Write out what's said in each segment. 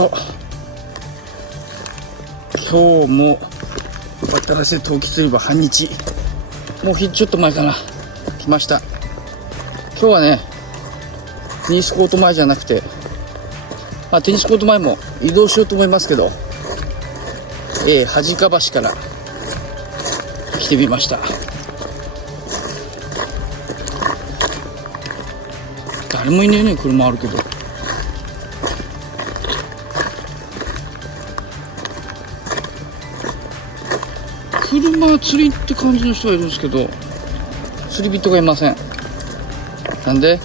今日も渡良瀬冬季釣り場半日、もうちょっと前かな、来ました。今日はね、テニスコート前じゃなくて、テニスコート前も移動しようと思いますけど、恥か橋から来てみました。誰もいねえね、車あるけど。車釣りって感じの人がいるんですけど、釣り人がいません。なんで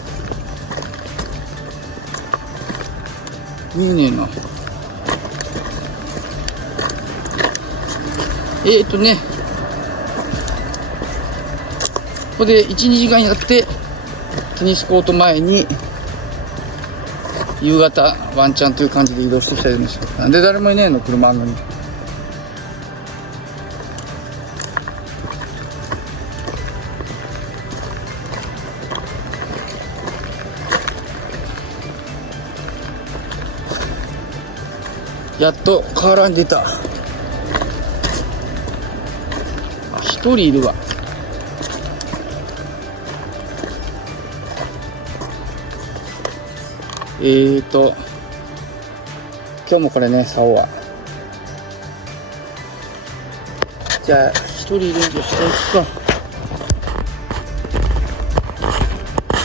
見えねえな。ここで 1,2 時間やってテニスコート前に夕方ワンチャンという感じで移動してきてるんですよ。なんで誰もいねえの、車あんのに。やっと河原に出た。一人いるわ。今日もこれね、竿は。じゃあ一人いるんで下行く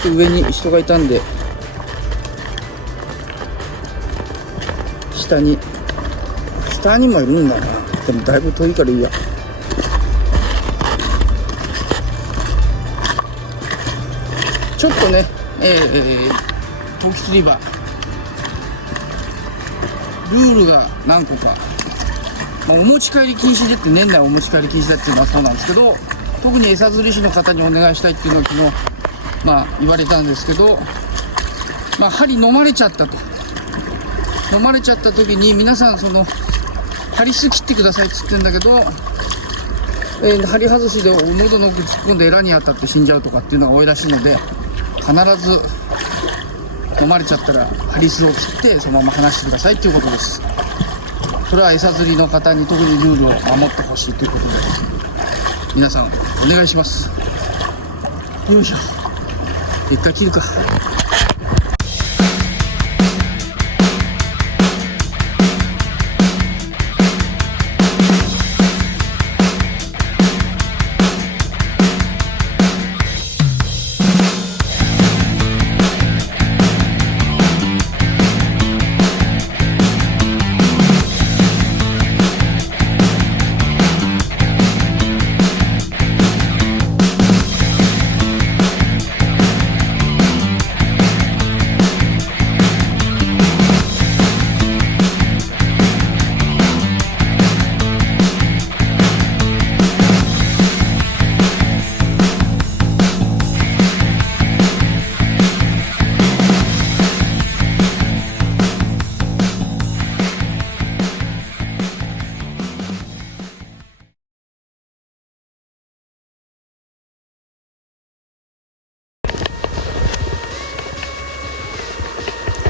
か。上に人がいたんで下にもいるんだな。でもだいぶ遠いからいいや。ちょっとね、冬季釣り場ルールが何個か、お持ち帰り禁止でって、年内お持ち帰り禁止だっていうのはそうなんですけど、特に餌釣り師の方にお願いしたいっていうのは昨日言われたんですけど、針飲まれちゃった時に、皆さん針巣切ってくださいって言ってんだけど、針外しで喉の奥突っ込んでエラに当たって死んじゃうとかっていうのが多いらしいので、必ず飲まれちゃったら針巣を切ってそのまま離してくださいっていうことです。それは餌釣りの方に特にルールを守ってほしいということで、皆さんお願いします。よいしょ、一回切るか。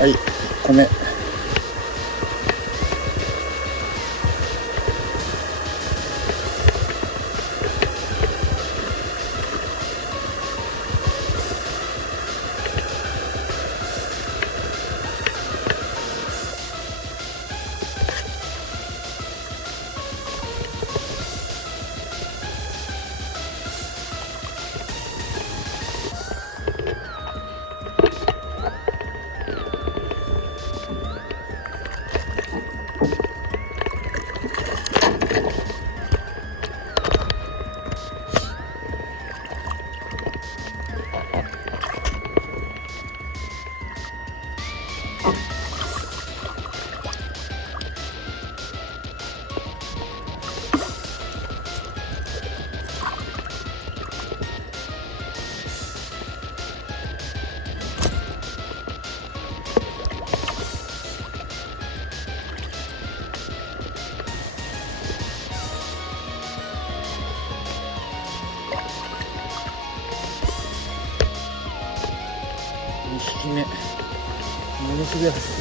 はい、1個目。2匹目ものすごい走る。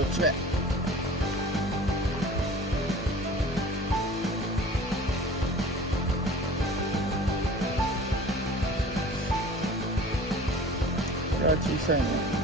4つ目。これは小さいね。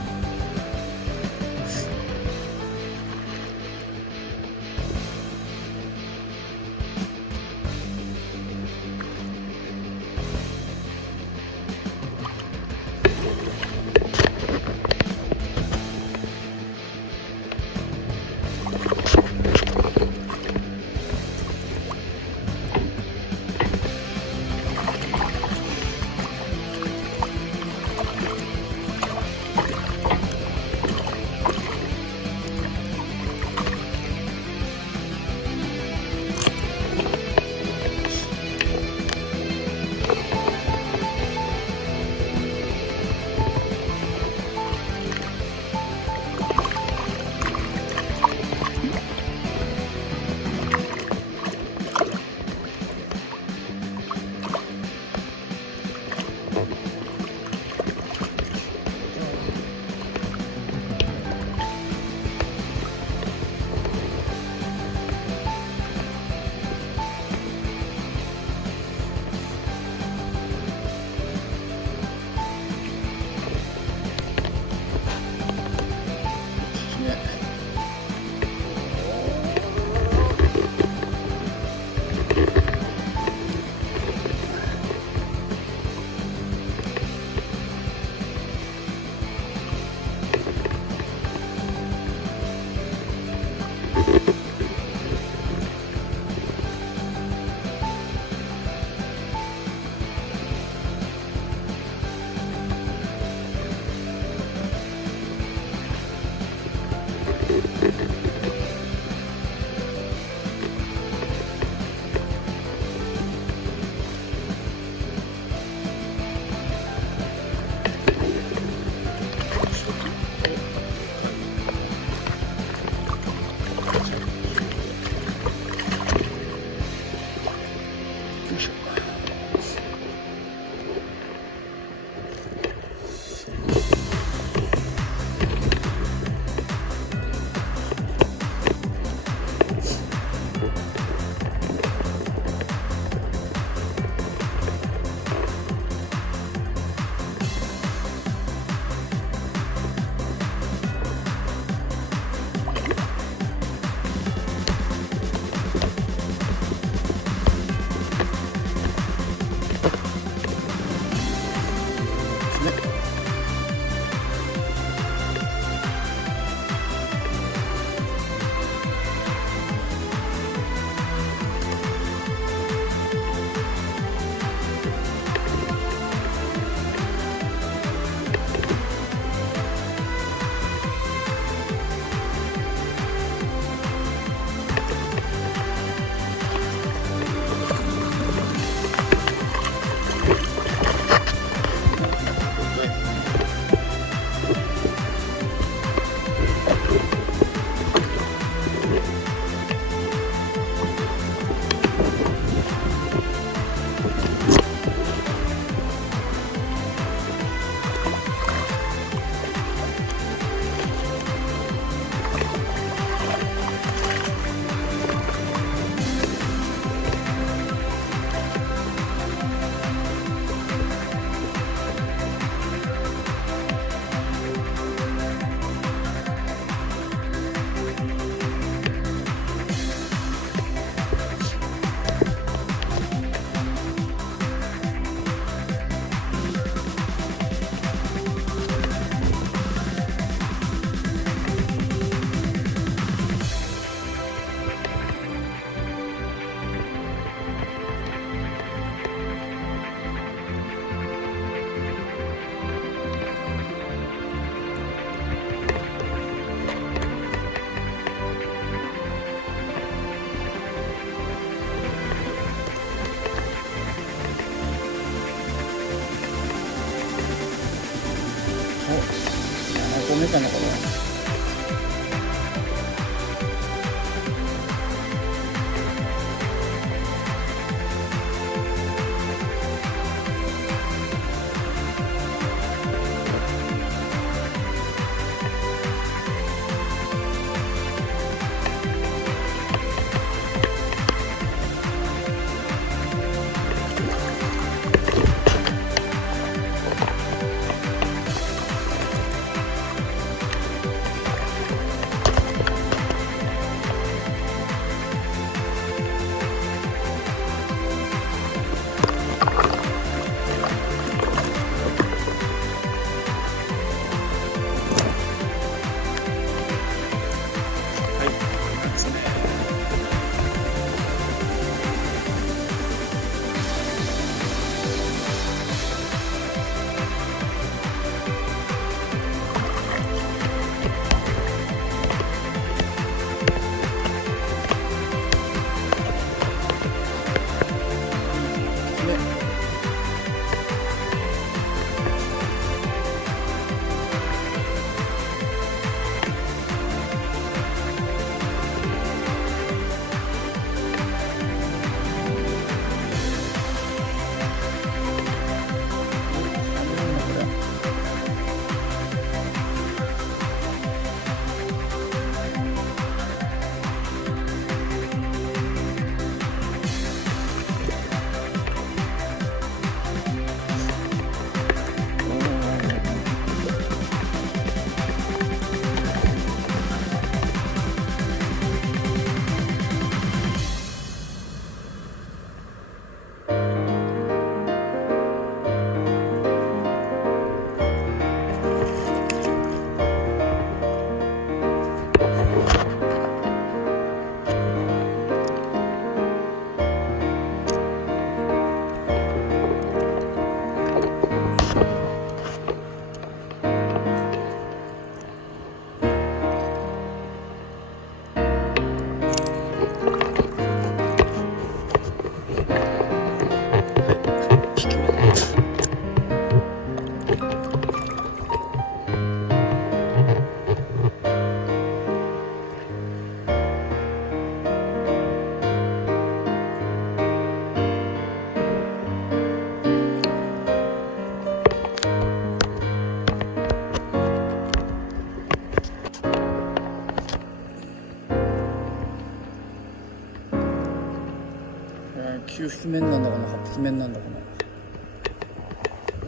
9匹目なんだかな8匹目なんだかな。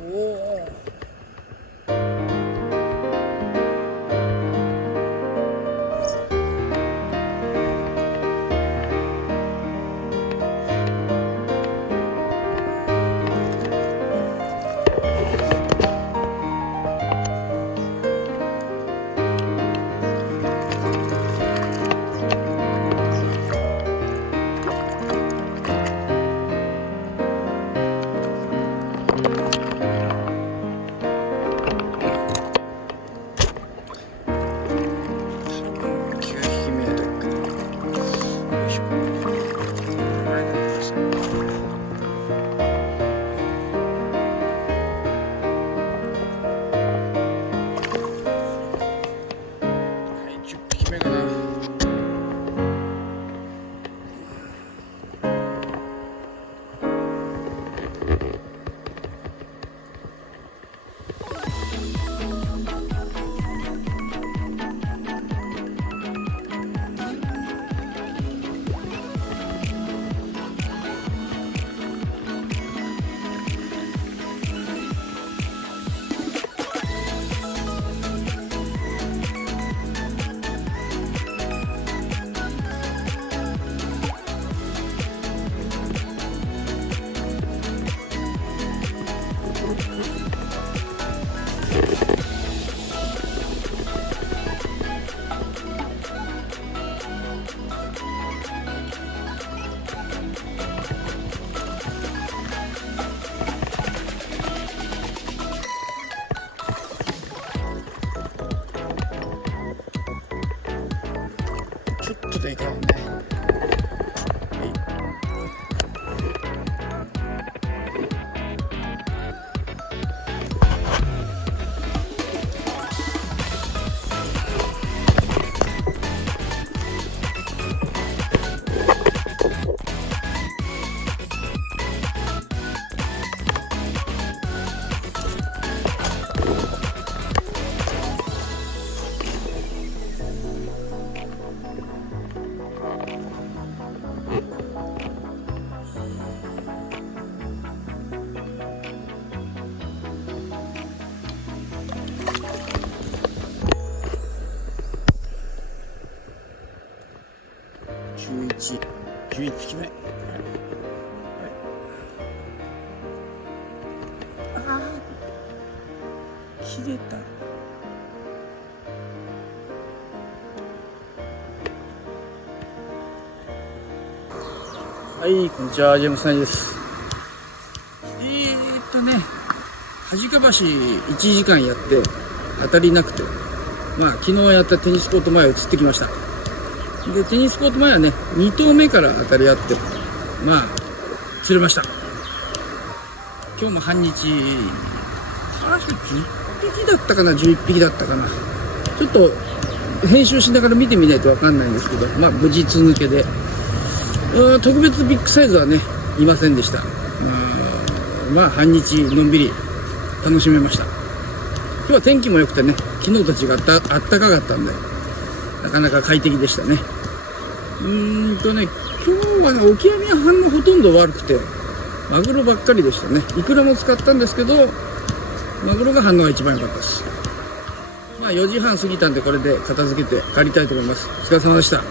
おお、ちょっとでかいね。11匹目。ああ、切れた。はい、こんにちは、ジェームス・ナイです。恥か橋1時間やって当たりなくて、昨日やったテニスコート前移ってきました。で、テニスコート前はね、2投目から当たりあって、釣れました。今日も半日、10匹だったかな、11匹だったかな。ちょっと、編集しながら見てみないとわかんないんですけど、無事通抜けで。特別ビッグサイズはね、いませんでした。半日のんびり楽しめました。今日は天気も良くてね、昨日と違ったあったかかったんで、なかなか快適でしたね。今日はね、オキアミは反応ほとんど悪くて、マグロばっかりでしたね。イクラも使ったんですけど、マグロが反応が一番良かったです。4時半過ぎたんで、これで片付けて帰りたいと思います。お疲れ様でした。